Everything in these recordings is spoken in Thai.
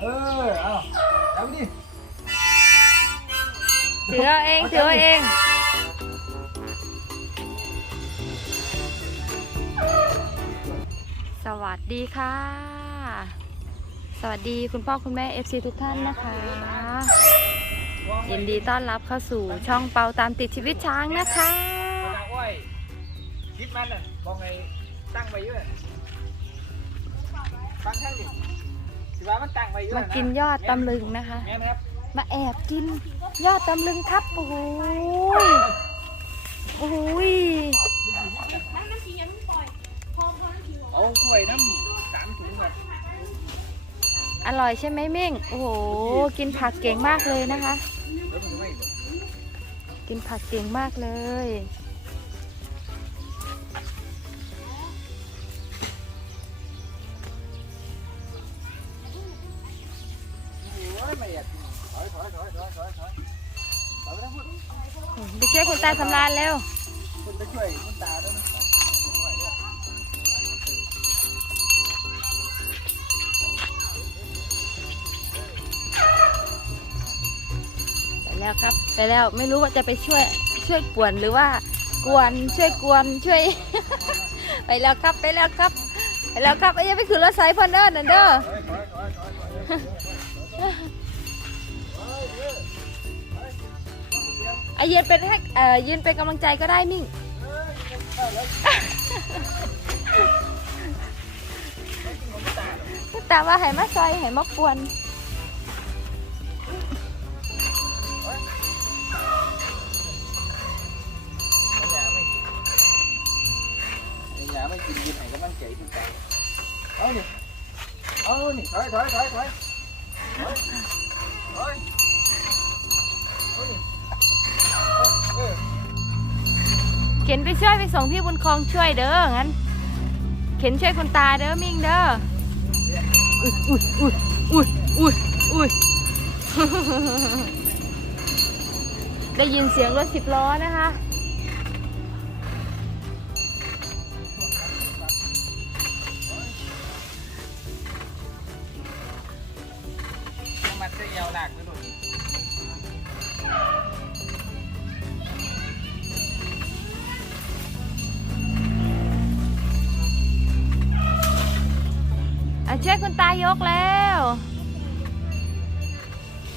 เออ เอาจับดิถือเอาเองถือเอาเอง สวัสดีค่ะ สวัสดีคุณพ่อคุณแม่ FC ทุกท่านนะคะ ยินดีต้อนรับเข้าสู่ช่องเปาตามติดชีวิตช้างนะคะนางอ้อยคิดมันน่ะบอกไงตั้งไว้เยอะฟังข้างดิสิ ว่ามันตั้งไว้เยอะมากินยอดตำลึงนะคะ แม่นครับมาแอบกินยอดตำลึงครับโอ้โหยโอ้โหยเอากล้วยน้ำสามถุงครับอร่อยใช่ไหมเม่งโอ้โหกินผักเก่งมากเลยนะคะ แล้วผมไม่บอกกินผักเก่งมากเลย ไปช่วยคุณตาสำราญเร็วคุณไปช่วยคุณตาด้วยแล้วครับ ไปแล้วไม่รู้ว่าจะไปช่วยช่วยป่วนหรือว่ากวนช่วยกวนช่วย ไปแล้วครับไปแล้วครับไปแล้วครับไอ้ยอยังไปขึ้นรถไซค์พอนเดอร์นั่นเด้อ ไอ้ยืนเป็นให้เอ่อยืนเป็นกำลังใจก็ได้มิ่งแต่ว่าให้มาซอยให้มาป่วนอย่าไม่กินกินไหนก็มันใจคุณตาเอานี่เอานี่ถอยถอยถอยถอยถอยถอยเอานี่ เข็นไปช่วยไปส่งพี่บุญคองช่วยเด้องั้น เข็นช่วยคุณตาเด้อมิ่งเด้ออุ้ยอุ้ยอุ้ยอุ้ยอุ้ยอุ้ยได้ยินเสียงรถสิบล้อนะคะมันจะยาวหนักไปหน่อย อะช่วยคุณตายกแล้ว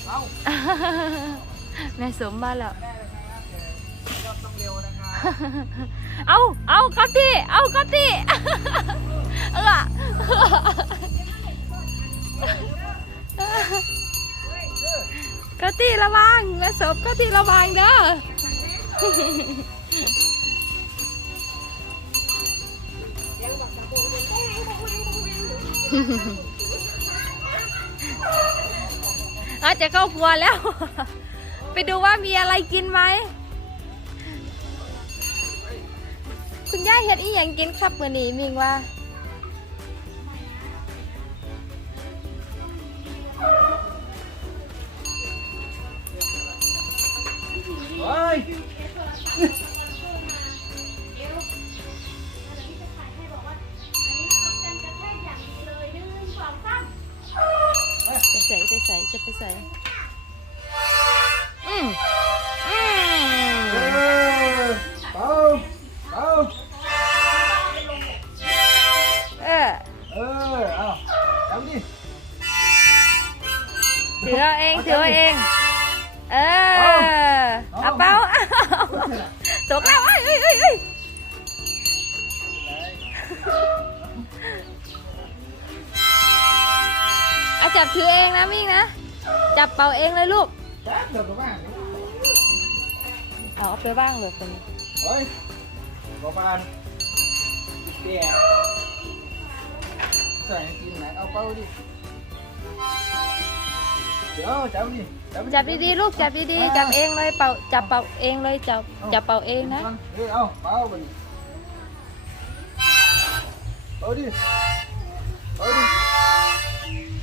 เอาแม่สมมาแล้ว ได้เลยนะครับรอบต้องเร็วนะครับเอาเอาครับที่เอาครับที่เออกะตีระวังและศพกะตีระวังเด้อ อาจจะเข้าครัวแล้ว ไปดูว่ามีอะไรกินไหม คุณย่าเฮ็ดอีหยังกินครับมื้อนี้มิงว่าเเอมอเป่าเป่าเออ เออ เอาเอาดิถือเอาเองถือเอาเอง เออเอาเป้าเอาตกแล้วเอ้ยเอ้ยเอ้ยเอ้ยเอาจับถือเองนะมิ่งนะ จับเป่าเองเลยลูกแป๊บเดียวก็มา เอาเอาไปบ้างเลยคนนี้เฮ้ยประมาณเตี้ยใส่กินไหนเอาเป่าดิ เดี๋ยวจับดิดิจับดีๆลูกจับดีๆจับเองเลยเป่าจับเป่าเองเลยจับจับเป่าเองนะเออเอาเป่าไปดิเอาดิเอาดิ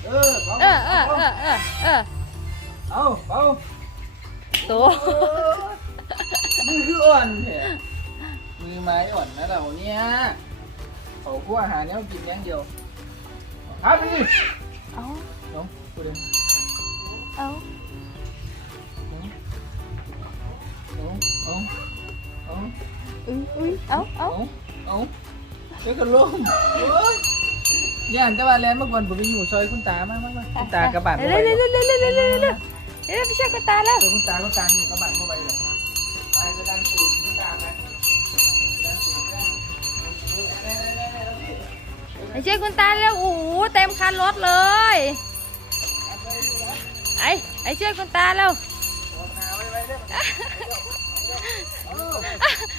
เออเป่าเออเออเออเออเออเอาเป่าโต มืออ่อนแท้มือไม้อ่อนนะเราเนี่ยเขาคู่อาหารเนี่ยกินอย่างเดียวครับพี่เอาน้องกูเดินเอาเอาเอาเอาอุ้ยอุ้ยเอาเอาเอาเดี๋ยวก็ล้มย่านแต่ว่าแลนเมื่อวันผมไปอยู่ซอยคุณตามากมากคุณตากระบาดเร็วเร็วเร็วเร็วเร็วเร็วเร็วพี่ชายคุณตาเล้วคุณตาคุณตาอยู่กระบาดเมื่อไหร่เลย ตายกระดานปูนคุณตาไปกระดานปูนนะไปช่วยคุณตาแล้วโอ้โหเต็มคันรถเลยไอ้ไอ้ช่วยคุณตาแล้ว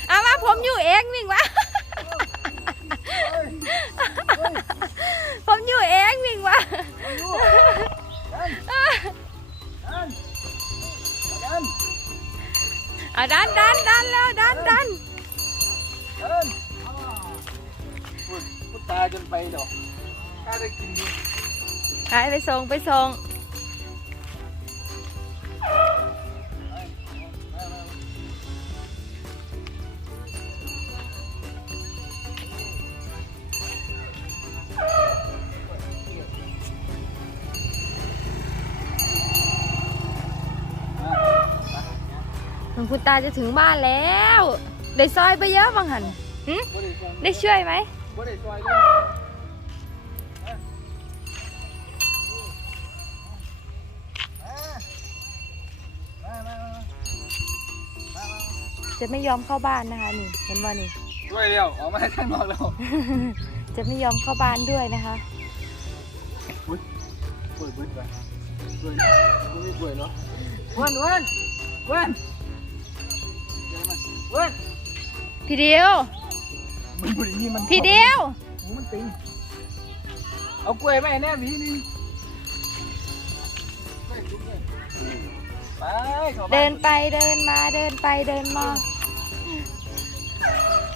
เอามาผมอยู่เองวิ่งวะ ถ้าได้กินดีไปไปส่งไปส่งคุณตาจะถึงบ้านแล้ว ได้ซอยไปเยอะบ้างหันหึได้ช่วยไหม บ่ได้ซอยเลย จะไม่ยอมเข้าบ้านนะคะนี่เห็นว่านี่ช่วยเร็วออกมาข้างนอกแล้วจะไม่ยอมเข้าบ้านด้วยนะคะป่วยป่วยป่วยป่วยไม่ป่วยเนาะวันวันวันวันพี่เดียวมันบุหรี่นี่มันพี่เดียวหูมันติงเอากล้วยไหมแน่พี่นี่ไปเข้าบ้าเดินไปเดินมาเดินไปเดินมา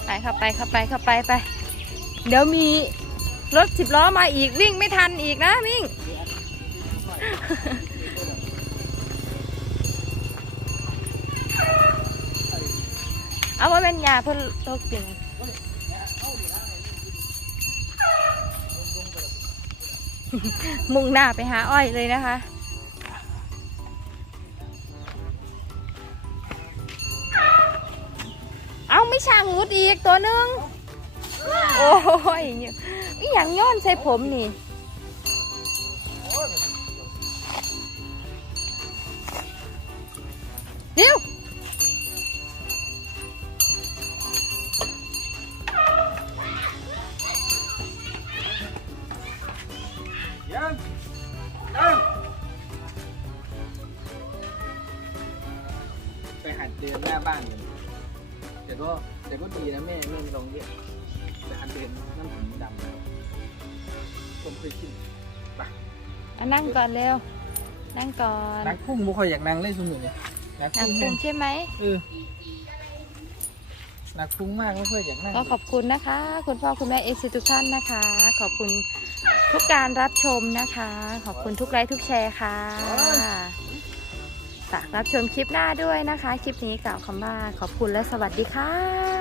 ไปเข้าไปเข้าไปเข้าไปไป เดี๋ยวมีรถสิบล้อมาอีกวิ่งไม่ทันอีกนะวิ่ง เอาว่าเป็นยาเพิ่นตกจริงมุ่งหน้าไปหาอ้อยเลยนะคะ ม่ช่างรุดอีกตัวหนึง โอ้ยอหย่างย้อนใส่ผมนี่เดี๋ยวยังยังไปหัดเดินหน้าบ้านกัน แต่ก็แต่ก็ดีนะแม่แม่ไม่ลองเยอะแต่หัดเดินน้ำผมดำแล้วผมเคยกินอะนั่งก่อนเร็ว นั่งก่อนนักพุ่งบ่ค่อยอยากนั่งเล่นสนุกเนี่ยนักนั่งพุ่งคุแม่ณใช่ไหมเออนักพุ่งมากไม่ค่อยอยากนั่งก็ขอบคุณนะคะ คุณพ่อคุณแม่เอซีทุกท่านนะคะ ขอบคุณทุกการรับชมนะคะ ขอบคุณทุกไลค์ทุกแชร์ค่ะ ฝากรับชมคลิปหน้าด้วยนะคะ คลิปนี้กล่าวคำว่าขอบคุณและสวัสดีค่ะ